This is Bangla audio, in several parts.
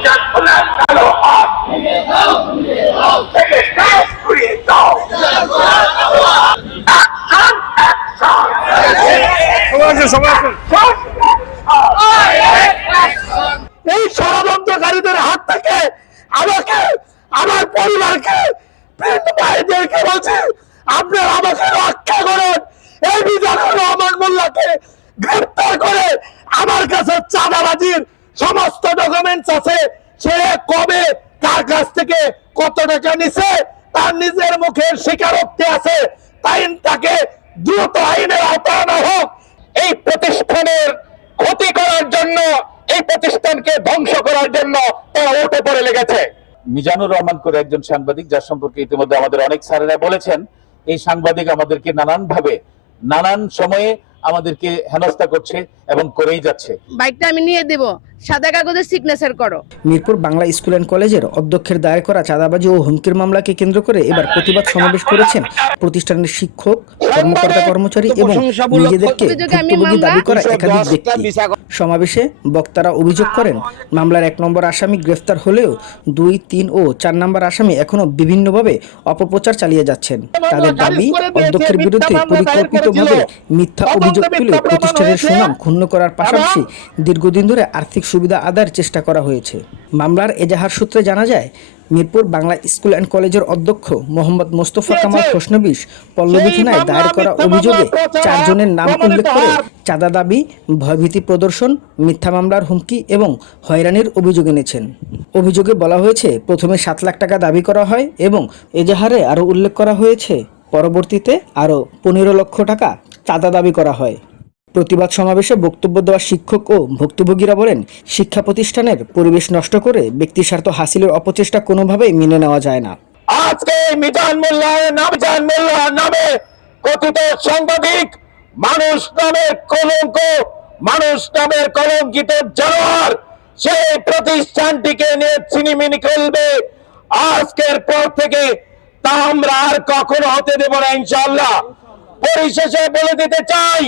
মিজান মোল্লার কালো হাত থেকে দেশ ঘুরিয়ে দাও। Action, action. এই ষড়যন্ত্রকারীদের হাত থেকে আমাকে, আমার পরিবারকে, প্রিন্ট ভাইদেরকে বলছি, আপনারা আমাকে রক্ষা করুন। এই মিজানুর রহমান মোল্লাকে গ্রেফতার করে আমার কাছে চাঁদাবাজির সমস্ত ডকুমেন্টস আছে। সে কবে কার কাছ থেকে কত টাকা নিছে তার নিজের মুখের স্বীকারোক্তি আছে। তাই তাকে দ্রুত আইনের আওতায় আনা হোক। এই প্রতিষ্ঠানের ক্ষতি করার জন্য, এই প্রতিষ্ঠানকে ধ্বংস করার জন্য তারা উঠে পড়ে লেগেছে। মিজানুর রহমান করে একজন সাংবাদিক, যার সম্পর্কে ইতিমধ্যে আমাদের অনেক স্যারেরা বলেছেন, এই সাংবাদিক আমাদেরকে নানানভাবে নানান সময়ে আমাদেরকে হেনস্থা করছে এবং করেই যাচ্ছে। বাইকটা আমি নিয়ে দেব, সাদা কাগজে সিগনেচার করো। মিরপুর বাংলা স্কুল অ্যান্ড কলেজের অধ্যক্ষের দায়ের করা চাঁদাবাজি ও হুমকির মামলাকে কেন্দ্র করে এবার প্রতিবাদ সমাবেশ করেছেন প্রতিষ্ঠানের শিক্ষক, কর্মকর্তা, কর্মচারী এবং নিজেদেরকে ভুক্তভোগী দাবি করা একাধিক ব্যক্তি। সমাবেশে বক্তারা অভিযোগ করেন, মামলার 1 নম্বর আসামি গ্রেফতার হলেও 2, 3 ও 4 নম্বর আসামি এখনো বিভিন্নভাবে অপপ্রচার চালিয়ে যাচ্ছেন। তাদের দাবি, অধ্যক্ষের বিরুদ্ধে পরিকল্পিতভাবে মিথ্যা অভিযোগ তুলে প্রতিষ্ঠানের সুনাম ক্ষুণ্ণ করার পাশাপাশি দীর্ঘদিন ধরে আর্থিক সুবিধা আদায়ের চেষ্টা করা হয়েছে। মামলার এজাহার সূত্রে জানা যায়, মিরপুর বাংলা স্কুল অ্যান্ড কলেজের অধ্যক্ষ মোহাম্মদ মোস্তফা কামাল খোসনবিশ পল্লবী থানায় দায়ের করা অভিযোগে 4 জনের নাম উল্লেখ করে চাঁদা দাবি, ভয়ভীতি প্রদর্শন, মিথ্যা মামলার হুমকি এবং হয়রানির অভিযোগ এনেছেন। অভিযোগে বলা হয়েছে, প্রথমে 7 লাখ টাকা দাবি করা হয় এবং এজাহারে আরও উল্লেখ করা হয়েছে পরবর্তীতে আরও 15 লক্ষ টাকা চাঁদা দাবি করা হয়। প্রতিবাদ সমাবেশে বক্তব্য দেওয়া শিক্ষক ও ভুক্তভোগীরা বলেন, শিক্ষা প্রতিষ্ঠানের পরিবেশ নষ্ট করে ব্যক্তি স্বার্থ হাসিলের অপচেষ্টা কোনোভাবেই মেনে নেওয়া যায় না। আজকে মিজান মোল্লার নামে কথিত সাংবাদিক মানুষ নামের কলঙ্ক, মানুষ নামের কলঙ্কিত জানোয়ার, সেই প্রতিষ্ঠানটিকে নিয়ে ছিনিমিনি খেলবে। আজকের পর থেকে তা আমরা আর কখনো হতে দেব না ইনশাআল্লাহ। পরিশেষে বলে দিতে চাই,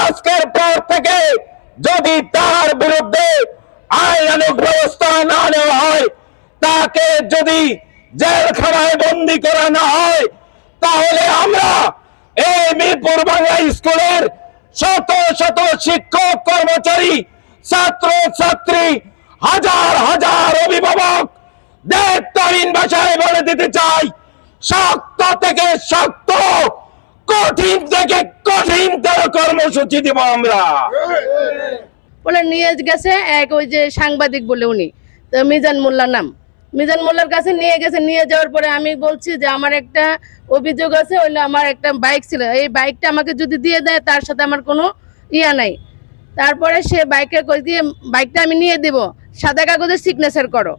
আজকের পর থেকে যদি তার বিরুদ্ধে আইনানুগ ব্যবস্থা না নেওয়া হয়, তাকে যদি জেলখানায় বন্দী করা না হয়, তাহলে আমরা এই মিরপুর বাংলা স্কুলের শত শত শিক্ষক, কর্মচারী, ছাত্র ছাত্রী, হাজার হাজার অভিভাবক দায়িত্বহীন ভাষায় বলে দিতে চাই, শক্ত থেকে শক্ত, কঠিন থেকে কঠিনতর কর্মসূচি দিব আমরা। বলে নিয়ে গেছে এক ওই যে সাংবাদিক বলে উনি, তো মিজান মোল্লার নাম, মিজান মোল্লার কাছে নিয়ে গেছে। নিয়ে যাওয়ার পরে আমি বলছি যে আমার একটা অভিযোগ আছে, হইলো আমার একটা বাইক ছিল, এই বাইকটা আমাকে যদি দিয়ে দেয় তার সাথে আমার কোনো ইয়া নাই। তারপরে সে বাইকে কই দিয়ে বাইকটা আমি নিয়ে দেব, সাদা কাগজে সিগনেচার করো।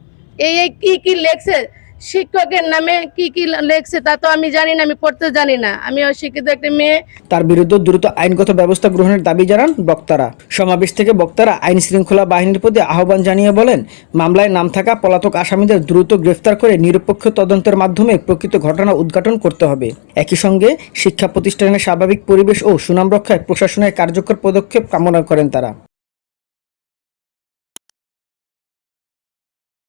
এই কি কি লেখছে, শিক্ষকের নামে কি কি লেখছে তা তো আমি জানি না, আমি পড়তে জানি না, আমি অশিক্ষিত একটা মেয়ে। তার বিরুদ্ধে দ্রুত আইনগত ব্যবস্থা গ্রহণের দাবি জানান বক্তারা। সমাবেশ থেকে বক্তারা আইন শৃঙ্খলা বাহিনীর প্রতি আহ্বান জানিয়ে বলেন, মামলায় নাম থাকা পলাতক আসামিদের দ্রুত গ্রেফতার করে নিরপেক্ষ তদন্তের মাধ্যমে প্রকৃত ঘটনা উদ্ঘাটন করতে হবে। একই সঙ্গে শিক্ষা প্রতিষ্ঠানের স্বাভাবিক পরিবেশ ও সুনাম রক্ষায় প্রশাসনের কার্যকর পদক্ষেপ কামনা করেন তারা।